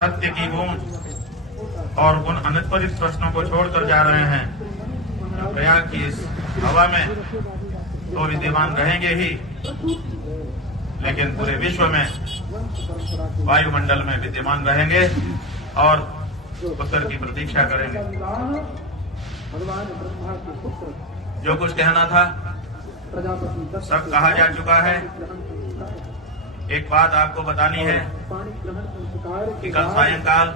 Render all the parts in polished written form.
सत्य की गूंज और उन अनुत्परित प्रश्नों को छोड़कर जा रहे हैं। प्रयाग की इस हवा में तो विद्यमान रहेंगे ही, लेकिन पूरे विश्व में वायुमंडल में विद्यमान रहेंगे और उत्तर की प्रतीक्षा करेंगे। जो कुछ कहना था सब कहा जा चुका है। एक बात आपको बतानी है कि कल सायंकाल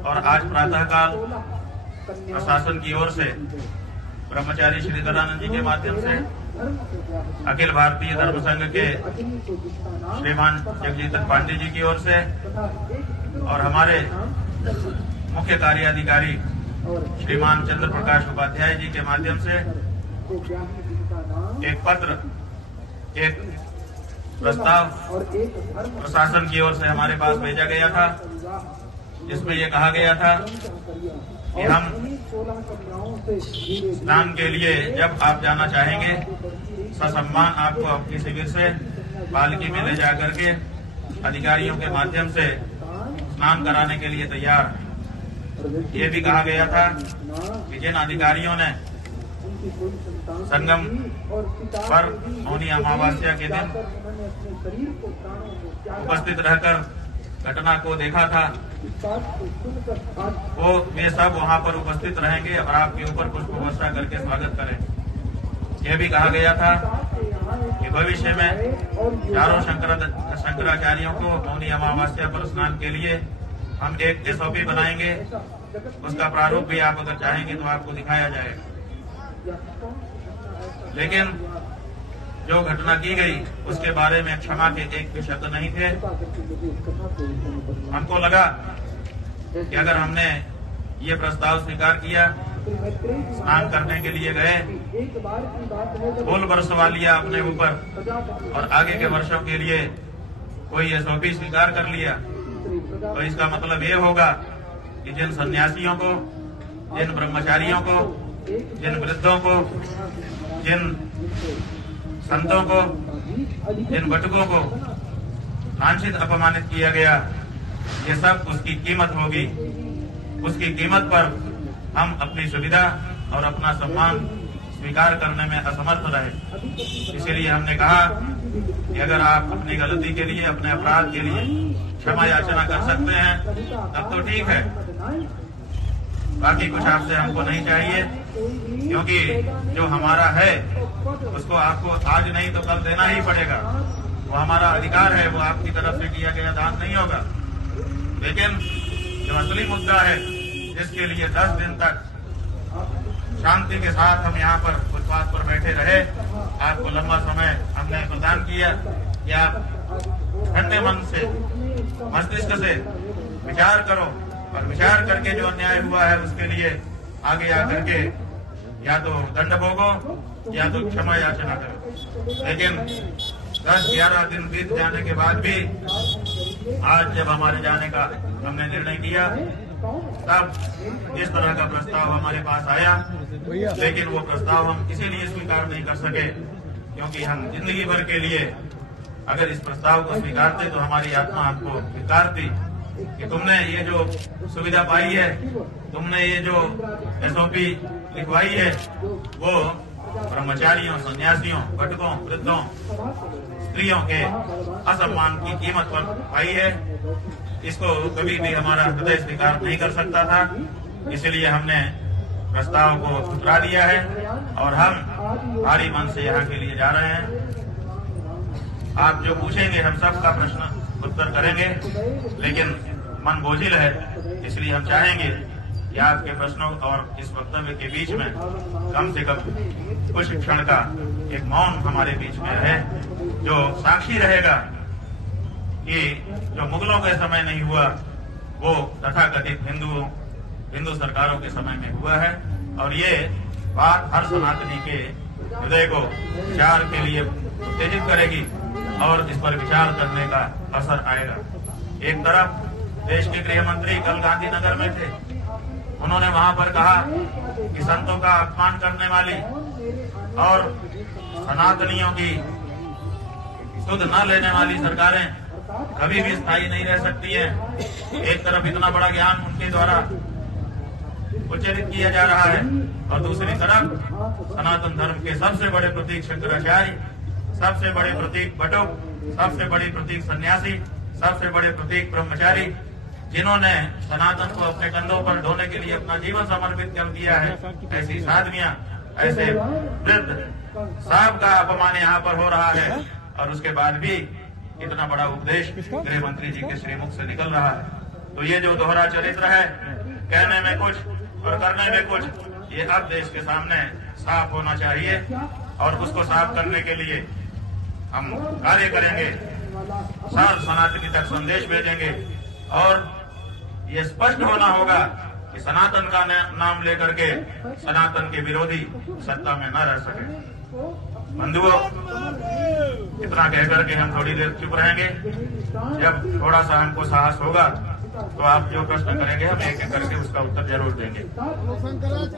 और आज प्रातःकाल प्रशासन की ओर से ब्रह्मचारी श्री गदानंद जी के माध्यम से अखिल भारतीय धर्म संघ के श्रीमान जगजीतन पांडे जी की ओर से और हमारे मुख्य कार्याधिकारी श्रीमान चंद्र प्रकाश उपाध्याय जी के माध्यम से एक पत्र, एक प्रस्ताव प्रशासन की ओर से हमारे पास भेजा गया था, जिसमें ये कहा गया था कि हम स्नान के लिए जब आप जाना चाहेंगे ससम्मान आपको अपनी शिविर से पालकी में ले जाकर के अधिकारियों के माध्यम से स्नान कराने के लिए तैयार है। ये भी कहा गया था कि जिन अधिकारियों ने संगम पर मौनी अमावस्या के दिन उपस्थित रहकर घटना को देखा था, वो वे सब वहां पर उपस्थित रहेंगे और आपके ऊपर पुष्प वर्षा करके स्वागत करें। यह भी कहा गया था कि भविष्य में चारों शंकराचार्यों को मौनी अमावस्या पर स्नान के लिए हम एक SOP बनाएंगे। उसका प्रारूप भी आप अगर चाहेंगे तो आपको दिखाया जाएगा। लेकिन जो घटना की गई उसके बारे में क्षमा के एक भी शब्द नहीं थे। हमको लगा कि अगर हमने ये प्रस्ताव स्वीकार किया, स्नान करने के लिए गए, फूल बरसवा लिया अपने ऊपर और आगे के वर्षों के लिए कोई SOP स्वीकार कर लिया, तो इसका मतलब ये होगा कि जिन सन्यासियों को, जिन ब्रह्मचारियों को, जिन वृद्धों को, जिन संतों को, जिन बटुकों को लांछित अपमानित किया गया, ये सब उसकी कीमत होगी। उसकी कीमत पर हम अपनी सुविधा और अपना सम्मान स्वीकार करने में असमर्थ रहे। इसीलिए हमने कहा कि अगर आप अपनी गलती के लिए, अपने अपराध के लिए क्षमा याचना कर सकते हैं तब तो ठीक है, बाकी कुछ आपसे हमको नहीं चाहिए, क्योंकि जो हमारा है उसको आपको आज नहीं तो कल देना ही पड़ेगा। वो हमारा अधिकार है, वो आपकी तरफ से किया गया दान नहीं होगा। लेकिन जो असली मुद्दा है, जिसके लिए 10 दिन तक शांति के साथ हम यहाँ पर फुटपाथ पर बैठे रहे, आपको लंबा समय हमने प्रदान किया कि आप ठंडे मन से, मस्तिष्क से विचार करो और विचार करके जो अन्याय हुआ है उसके लिए आगे आकर के या तो दंड भोगो या तो क्षमा याचना करो। लेकिन 10-11 दिन बीत जाने के बाद भी आज जब हमारे जाने का हमने निर्णय किया, तब इस तरह का प्रस्ताव हमारे पास आया। लेकिन वो प्रस्ताव हम इसीलिए स्वीकार नहीं कर सके क्योंकि हम जिंदगी भर के लिए अगर इस प्रस्ताव को स्वीकारते तो हमारी आत्मा हमको स्वीकारती कि तुमने ये जो सुविधा पाई है, तुमने ये जो SOP लिखवाई है, वो ब्रह्मचारियों, सन्यासियों, भटकों, वृद्धों, स्त्रियों के असम्मान की कीमत पर पाई है। इसको कभी भी हमारा हृदय स्वीकार नहीं कर सकता था। इसलिए हमने प्रस्ताव को ठुकरा दिया है और हम भारी मन से यहाँ के लिए जा रहे हैं। आप जो पूछेंगे हम सब का प्रश्न उत्तर करेंगे, लेकिन मन बोझिल है, इसलिए हम चाहेंगे कि आपके प्रश्नों और इस वक्तव्य के बीच में कम से कम कुछ क्षण का एक मौन हमारे बीच में रहे, जो साक्षी रहेगा कि जो मुगलों के समय नहीं हुआ वो तथाकथित हिंदू सरकारों के समय में हुआ है। और ये बात हर सनातनी के हृदय को विचार के लिए उत्तेजित करेगी और इस पर विचार करने का असर आएगा। एक तरफ देश के गृह मंत्री कल गांधीनगर में थे, उन्होंने वहां पर कहा कि संतों का अपमान करने वाली और सनातनियों की सुध न लेने वाली सरकारें कभी भी स्थायी नहीं रह सकती हैं। एक तरफ इतना बड़ा ज्ञान उनके द्वारा उच्चारित किया जा रहा है और दूसरी तरफ सनातन धर्म के सबसे बड़े प्रतीक शंकराचार्य, सबसे बड़े प्रतीक बटुक, सबसे बड़े प्रतीक सन्यासी, सबसे बड़े प्रतीक ब्रह्मचारी, जिन्होंने सनातन को अपने कंधों पर ढोने के लिए अपना जीवन समर्पित कर दिया है, ऐसी साधवियां, ऐसे वृद्ध सबका अपमान यहाँ पर हो रहा है और उसके बाद भी इतना बड़ा उपदेश गृह मंत्री जी के श्रीमुख से निकल रहा है। तो ये जो दोहरा चरित्र है, कहने में कुछ और करने में कुछ, ये अब देश के सामने साफ होना चाहिए और उसको साफ करने के लिए हम कार्य करेंगे, सर्व सनातनी तक संदेश भेजेंगे और ये स्पष्ट होना होगा कि सनातन का नाम लेकर के सनातन के विरोधी सत्ता में न रह सके। बंधुओं, इतना कहकर के हम थोड़ी देर चुप रहेंगे। जब थोड़ा सा हमको साहस होगा तो आप जो प्रश्न करेंगे हम एक एक करके उसका उत्तर जरूर देंगे।